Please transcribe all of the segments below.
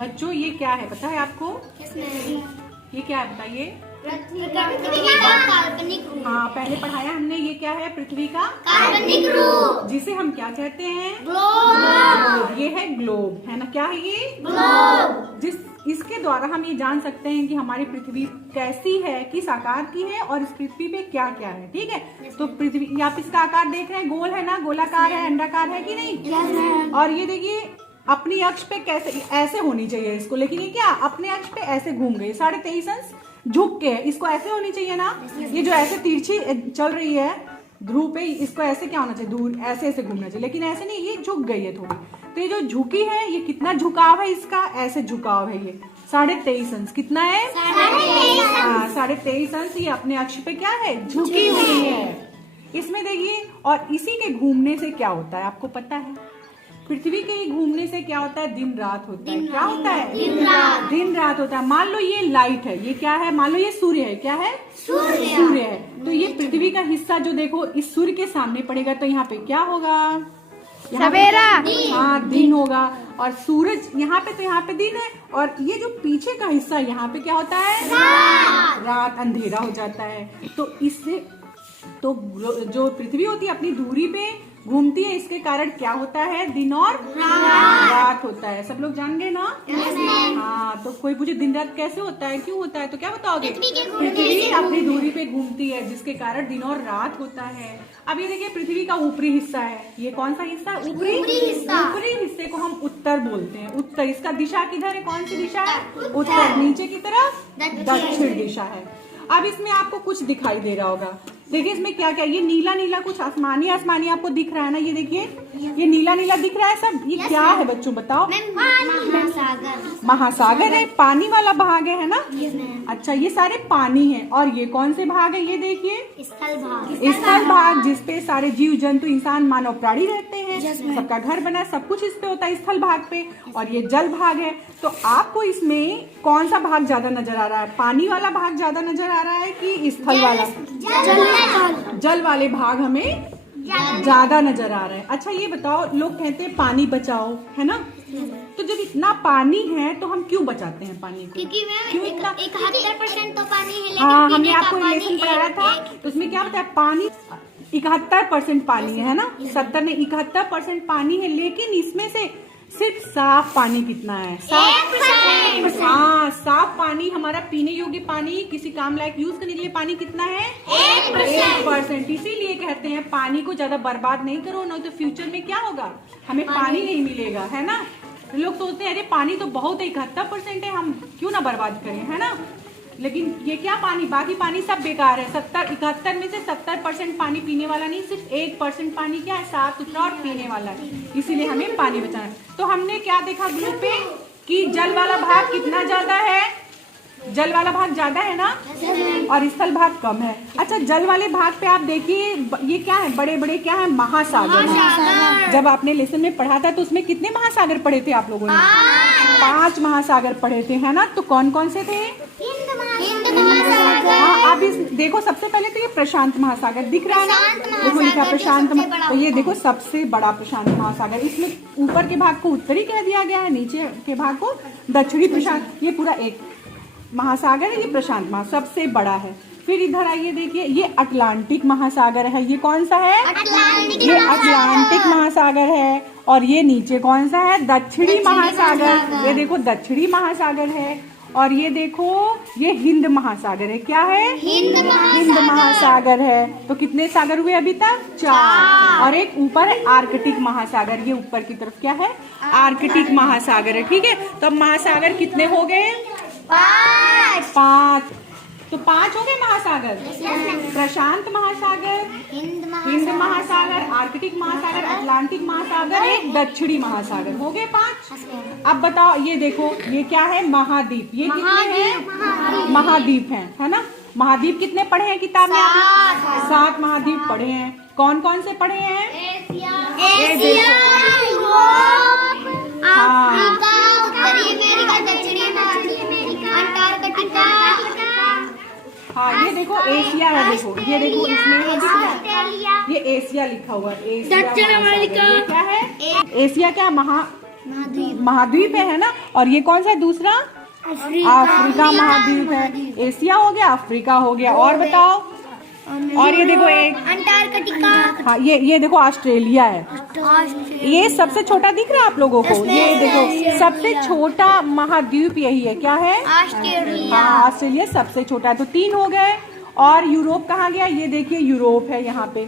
बच्चों ये क्या है पता है आपको? ये क्या है बताइए? पृथ्वी का काल्पनिक रूप। हाँ पहले पढ़ाया हमने। ये क्या है? पृथ्वी का काल्पनिक रूप, जिसे हम क्या कहते हैं? ग्लोब। ये है ग्लोब, है ना? क्या है ये? ग्लोब। इसके द्वारा हम ये जान सकते हैं कि हमारी पृथ्वी कैसी है, किस आकार की है और इस पृथ्वी पे क्या क्या है। ठीक है, तो पृथ्वी आप इसका आकार देख रहे हैं, गोल है ना, गोलाकार है, अंडाकार है कि नहीं? और ये देखिए अपनी अक्ष पे कैसे ऐसे होनी चाहिए इसको, लेकिन ये क्या अपने अक्ष पे ऐसे घूम गई। 23.5 अंश झुक के है, इसको ऐसे होनी चाहिए ना। ये जो ऐसे तिरछी चल रही है ध्रुव पे, इसको ऐसे क्या होना चाहिए? दूर ऐसे ऐसे घूमना चाहिए, लेकिन ऐसे नहीं, ये झुक गई है थोड़ी। तो ये जो झुकी है, ये कितना झुकाव है इसका? ऐसे झुकाव है ये 23.5 अंश। कितना है? 23.5 अंश। ये अपने अक्ष पे क्या है? झुकी हुई है। इसमें देखिए, और इसी के घूमने से क्या होता है आपको पता है? पृथ्वी के घूमने से क्या होता है? दिन रात होता है। क्या होता है? दिन रात होता है। मान लो ये लाइट है, ये क्या है? मान लो ये सूर्य है। क्या है? सूर्य है। तो ये पृथ्वी का हिस्सा जो देखो इस सूर्य के सामने पड़ेगा, तो यहाँ पे क्या होगा? सवेरा। हाँ दिन होगा। और सूरज यहाँ पे, तो यहाँ पे दिन है। और ये जो पीछे का हिस्सा यहाँ पे क्या होता है? रात, अंधेरा हो जाता है। तो इससे तो जो पृथ्वी होती है अपनी दूरी पे घूमती है, इसके कारण क्या होता है? दिन और रात होता है। सब लोग जान गए ना? हाँ, तो कोई पूछे दिन रात कैसे होता है, क्यों होता है, तो क्या बताओगे? पृथ्वी अपनी दूरी पे घूमती है, जिसके कारण दिन और रात होता है। अब ये देखिए पृथ्वी का ऊपरी हिस्सा है। ये कौन सा हिस्सा है? ऊपरी हिस्से को हम उत्तर बोलते हैं। उत्तर, इसका दिशा किधर है? कौन सी दिशा है? उत्तर। नीचे की तरफ दक्षिण दिशा है। अब इसमें आपको कुछ दिखाई दे रहा होगा। देखिए इसमें क्या क्या, ये नीला नीला कुछ आसमानी आसमानी आपको दिख रहा है ना? ये देखिए ये नीला नीला दिख रहा है सब। ये क्या है बच्चों बताओ? महासागर है, पानी वाला भाग है ना? अच्छा, ये सारे पानी है। और ये कौन से भाग है? ये देखिए स्थल भाग, जिसपे सारे जीव जंतु, इंसान, मानव, प्राणी रहते हैं। सबका घर बना, सब कुछ इस पे होता है, स्थल भाग पे। और ये जल भाग है। तो आपको इसमें कौन सा भाग ज्यादा नजर आ रहा है? पानी वाला भाग ज्यादा नजर आ रहा है कि स्थल वाला? जल वाले भाग हमें ज्यादा नजर आ रहा है। अच्छा ये बताओ, लोग कहते हैं पानी बचाओ, है ना? तो जब इतना पानी है तो हम क्यों बचाते हैं पानी को? क्योंकि 71% तो पानी है, लेकिन हाँ, हमने आपको लेसन पढ़ाया था, तो उसमें क्या बताया? पानी 71% पानी है ना? 70 ने 71% पानी है, लेकिन इसमें से सिर्फ साफ पानी कितना है? 1%। हाँ, साफ पानी, हमारा पीने योग्य पानी, किसी काम लायक यूज करने के लिए पानी कितना है? 1%। इसीलिए कहते हैं पानी को ज्यादा बर्बाद नहीं करो, नहीं तो फ्यूचर में क्या होगा? हमें पानी नहीं मिलेगा, है ना? लोग सोचते हैं अरे पानी तो बहुत है, 71% है, हम क्यों ना बर्बाद करें, है ना? लेकिन ये क्या पानी, बाकी पानी सब बेकार है। 71 में से 70% पानी पीने वाला नहीं, सिर्फ 1% पानी क्या है? साफ सुथरा और पीने वाला है। इसीलिए हमें पानी बचाना है। तो हमने क्या देखा ग्रुप पे कि जल वाला भाग कितना ज्यादा है? जल वाला भाग ज्यादा है ना, और स्थल भाग कम है। अच्छा, जल वाले भाग पे आप देखिए ये क्या है? बड़े बड़े क्या है? महासागर। जब आपने लेसन में पढ़ा था तो उसमें कितने महासागर पढ़े थे आप लोगों ने? 5 महासागर पढ़े थे, है ना? तो कौन कौन से थे? हाँ, अब इस देखो सबसे पहले तो ये प्रशांत महासागर दिख रहा है ना? देखो लिखा प्रशांत। तो ये देखो सबसे बड़ा प्रशांत महासागर। इसमें ऊपर के भाग को उत्तरी कह दिया गया है, नीचे के भाग को दक्षिणी प्रशांत। ये पूरा एक महासागर है, ये प्रशांत महासागर सबसे बड़ा है। फिर इधर आइए, देखिए ये अटलांटिक महासागर है। ये कौन सा है? ये अटलांटिक महासागर है। और ये नीचे कौन सा है? दक्षिणी महासागर। ये देखो दक्षिणी महासागर है। और ये देखो ये हिंद महासागर है। क्या है? हिंद महासागर है। तो कितने सागर हुए अभी तक? 4। और एक ऊपर है आर्कटिक महासागर। ये ऊपर की तरफ क्या है? आर्कटिक महासागर है। ठीक है, तो महासागर कितने हो गए? 5। तो 5 हो गए महासागर। प्रशांत महासागर, हिंद महासागर, आर्कटिक महासागर, अटलांटिक महासागर, एक दक्षिणी महासागर। हो गए 5। अब बताओ ये देखो ये क्या है? महाद्वीप। ये कितने हैं? महाद्वीप हैं, है ना? महाद्वीप कितने पढ़े हैं किताब में आपने? 7 महाद्वीप पढ़े हैं। कौन कौन से पढ़े हैं? एशिया, अफ्रीका, उत्तरी अमेरिका, दक्षिणी अमेरिका, अंटार्कटिका। हाँ, ये देखो एशिया है। देखो ये देखो इसमें दिख रहा है, ये एशिया लिखा हुआ है। दक्षिण अमेरिका क्या है? एशिया क्या? महाद्वीप है ना। और ये कौन सा है दूसरा? अफ्रीका महाद्वीप है। एशिया हो गया, अफ्रीका हो गया, और बताओ। और ये देखो एक अंटार्कटिका। हाँ, ये देखो ऑस्ट्रेलिया है। ये सबसे छोटा दिख रहा है आप लोगों को? ये देखो सबसे छोटा महाद्वीप यही है। क्या है? ऑस्ट्रेलिया। हाँ, ऑस्ट्रेलिया सबसे छोटा है। तो 3 हो गए। और यूरोप कहाँ गया? ये देखिए यूरोप है यहाँ पे।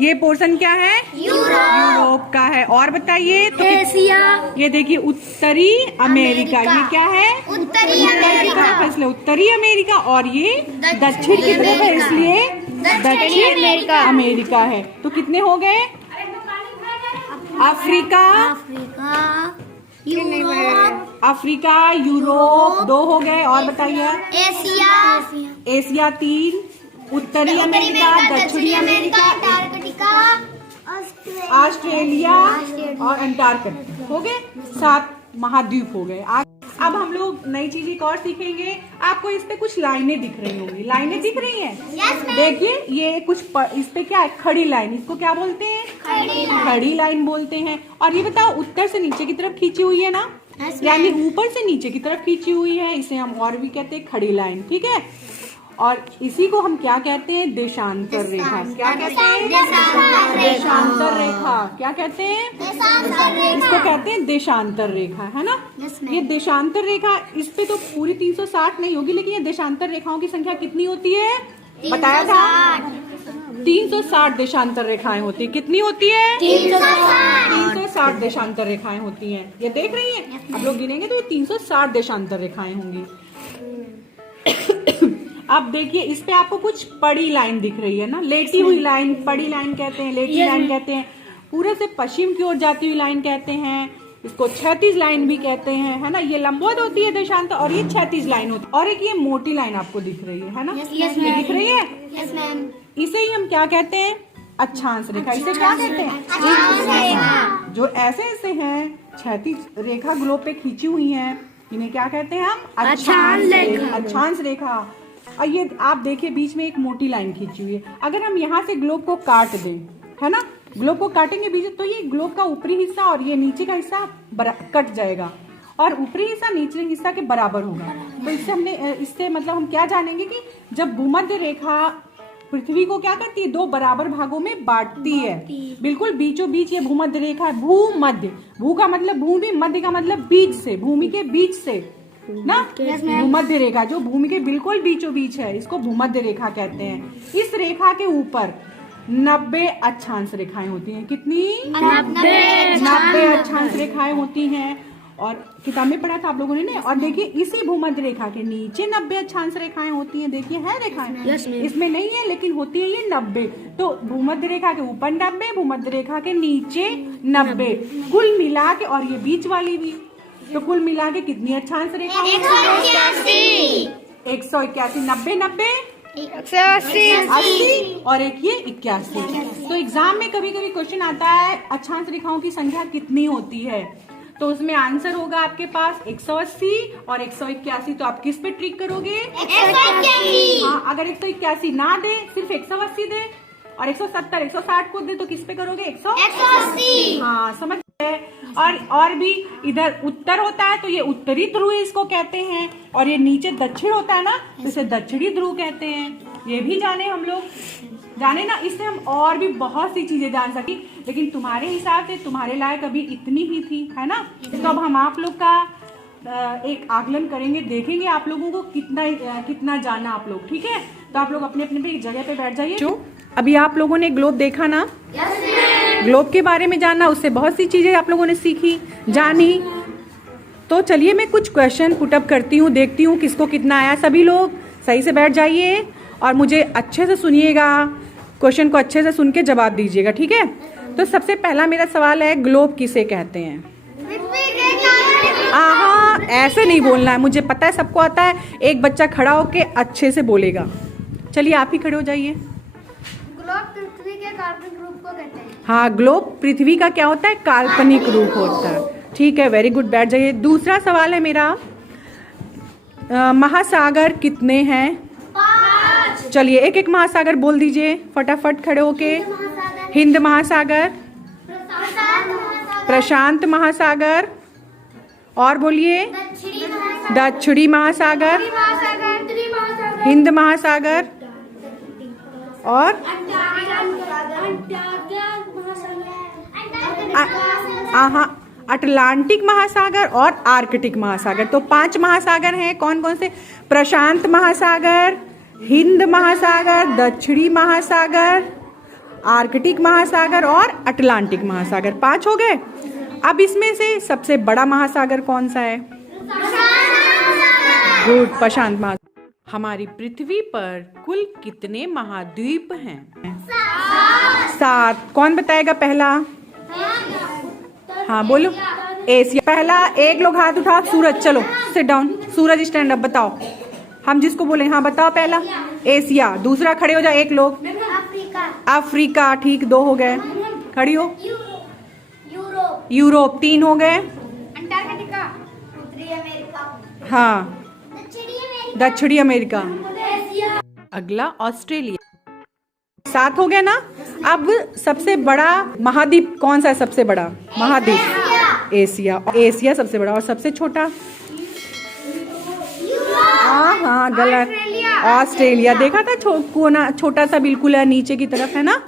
ये पोर्शन क्या है? यूरोप का है। और बताइए तो एशिया। ये देखिए उत्तरी अमेरिका। ये क्या है? उत्तरी अमेरिका, इसलिए उत्तरी अमेरिका। और ये दक्षिण की तरफ है, इसलिए दक्षिण अमेरिका है। तो कितने हो गए? अफ्रीका, अफ्रीका, यूरोप 2 हो गए। और बताइए। एशिया 3, उत्तरी अमेरिका, दक्षिणी अमेरिका, अंटार्कटिका, ऑस्ट्रेलिया और अंटार्कटिका हो गए। 7 महाद्वीप हो गए। अब हम लोग नई चीज एक और सीखेंगे। आपको इस पे कुछ लाइनें दिख रही होंगी। लाइनें दिख रही हैं? देखिए ये कुछ इस पे क्या है? खड़ी लाइन। इसको क्या बोलते हैं? खड़ी लाइन बोलते हैं। और ये बताओ उत्तर से नीचे की तरफ खींची हुई है ना, यानी ऊपर से नीचे की तरफ खींची हुई है, इसे हम और भी कहते हैं खड़ी लाइन। ठीक है। और इसी को हम क्या कहते हैं? देशांतर रेखा। क्या कहते हैं? देशांतर रेखा। क्या कहते हैं? इसको कहते हैं देशांतर रेखा, है ना। ये देशांतर रेखा, इस पे तो पूरी 360 नहीं होगी, लेकिन ये देशांतर रेखाओं की संख्या कितनी होती है? बताया था 360 देशांतर रेखाएं होती है। कितनी होती है? 360 देशांतर रेखाएं होती हैं। ये देख रही हैं? अब लोग गिनेंगे तो ये 360 देशांतर रेखाएं होंगी। अब देखिए इस पे आपको कुछ पड़ी लाइन दिख रही है ना, लेटी हुई लाइन पड़ी लाइन कहते हैं, लेटी लाइन कहते हैं। पूरे से पश्चिम की ओर जाती हुई लाइन कहते हैं। इसको क्षैतिज लाइन भी कहते हैं, है ना। ये लंबवत होती है देशांतर, और ये क्षैतिज लाइन होती है। और एक ये मोटी लाइन आपको दिख रही है ना। ये दिख रही है। इसे ही हम क्या कहते हैं? अक्षांश रेखा। इसे क्या कहते हैं? जो ऐसे ऐसे हैं क्षैतिज रेखा ग्लोब पे खींची हुई हैं, इन्हें क्या कहते हैं हम? अक्षांश रेखा। और ये आप देखिए बीच में एक मोटी लाइन खींची हुई है। अगर हम यहाँ से ग्लोब को काट दें, है ना, ग्लोब को काटेंगे बीच, तो ये ग्लोब का ऊपरी हिस्सा और ये नीचे का हिस्सा कट जाएगा, और ऊपरी हिस्सा नीचे हिस्सा के बराबर होगा। तो इससे मतलब हम क्या जानेंगे कि जब भूमध्य रेखा पृथ्वी को क्या करती है? 2 बराबर भागों में बांटती है। बिल्कुल बीचों बीच ये भूमध्य रेखा है। भूमध्य, भू का मतलब भूमि, मध्य का मतलब बीच से, भूमि के बीच से ना। भूमध्य रेखा जो भूमि के बिल्कुल बीचों बीच है, इसको भूमध्य रेखा कहते हैं। इस रेखा के ऊपर 90 अक्षांश रेखाएं होती हैं। कितनी? 90 अक्षांश रेखाएं होती हैं। और किताब में पढ़ा था आप लोगों ने। और देखिए इसी भूमध्य रेखा के नीचे 90 अक्षांश रेखाएं होती हैं। देखिए है रेखाएं, इसमें नहीं है लेकिन होती है ये 90। तो भूमध्य रेखा के ऊपर 90, भूमध्य रेखा के नीचे 90, कुल मिला के। और ये बीच वाली भी, तो कुल मिला के कितनी अक्षांश रेखा? 181। 90 90 80 और एक ये 81। तो एग्जाम में कभी कभी क्वेश्चन आता है अक्षांश रेखाओं की संख्या कितनी होती है, तो उसमें आंसर होगा आपके पास 180 और 181। तो आप किस पे ट्रिक करोगे? 181। हाँ, अगर 181 ना दे, सिर्फ 180 दे और 170 160 को दे, तो किस पे करोगे? 180। हाँ, समझ गए। और भी इधर उत्तर होता है तो ये उत्तरी ध्रुव इसको कहते हैं, और ये नीचे दक्षिण होता है ना, तो इसे दक्षिणी ध्रुव कहते हैं। ये भी जाने हम लोग, जाने ना। इससे हम और भी बहुत सी चीजें जान सकी, लेकिन तुम्हारे हिसाब से तुम्हारे लायक अभी इतनी ही थी, है ना। तो अब हम आप लोग का एक आकलन करेंगे, देखेंगे आप लोगों को कितना जाना आप लोग। ठीक है, तो आप लोग अपने अपने जगह पे बैठ जाइए। अभी आप लोगों ने ग्लोब देखा ना, ग्लोब के बारे में जाना, उससे बहुत सी चीजें आप लोगों ने सीखी, जानी। तो चलिए मैं कुछ क्वेश्चन पुटअप करती हूँ, देखती हूँ किसको कितना आया। सभी लोग सही से बैठ जाइए और मुझे अच्छे से सुनिएगा, क्वेश्चन को अच्छे से सुन के जवाब दीजिएगा। ठीक है, तो सबसे पहला मेरा सवाल है, ग्लोब किसे कहते हैं? आहा, ऐसे नहीं बोलना है, मुझे पता है सबको आता है। एक बच्चा खड़ा होके अच्छे से बोलेगा। चलिए आप ही खड़े हो जाइए। ग्लोब पृथ्वी के काल्पनिक रूप को कहते हैं। हाँ, ग्लोब पृथ्वी का क्या होता है? काल्पनिक रूप होता है। ठीक है, वेरी गुड, बैठ जाइए। दूसरा सवाल है मेरा, महासागर कितने हैं? 5। चलिए एक एक महासागर बोल दीजिए फटाफट खड़े होके। हिंद महासागर, प्रशांत महासागर, और बोलिए। दक्षिणी महासागर, दक्षिणी महासागर, महासागर, हिंद महासागर और अटलांटिक महासागर और आर्कटिक महासागर। तो 5 महासागर हैं। कौन कौन से? प्रशांत महासागर, हिंद महासागर, दक्षिणी महासागर, आर्कटिक महासागर और अटलांटिक महासागर। 5 हो गए। अब इसमें से सबसे बड़ा महासागर कौन सा है? गुड, प्रशांत महासागर। हमारी पृथ्वी पर कुल कितने महाद्वीप हैं? 7। कौन बताएगा पहला? हाँ बोलो। एशिया। पहला एक लोग हाथ उठाओ। सूरज, चलो सिट डाउन। सूरज स्टैंड अप, बताओ। हम जिसको बोले। हाँ बताओ पहला। एशिया। दूसरा खड़े हो जाओ एक लोग। अफ्रीका। ठीक, 2 हो गए। खड़ी हो। यूरोप। 3 हो गए। अंटार्कटिका, उत्तरी अमेरिका, हाँ, दक्षिणी अमेरिका। अगला ऑस्ट्रेलिया। 7 हो गया ना। अब सबसे बड़ा महाद्वीप कौन सा है? सबसे बड़ा महाद्वीप एशिया। एशिया सबसे बड़ा। और सबसे छोटा? हाँ गलत। ऑस्ट्रेलिया। देखा था कोना छोटा सा बिल्कुल है, नीचे की तरफ है ना।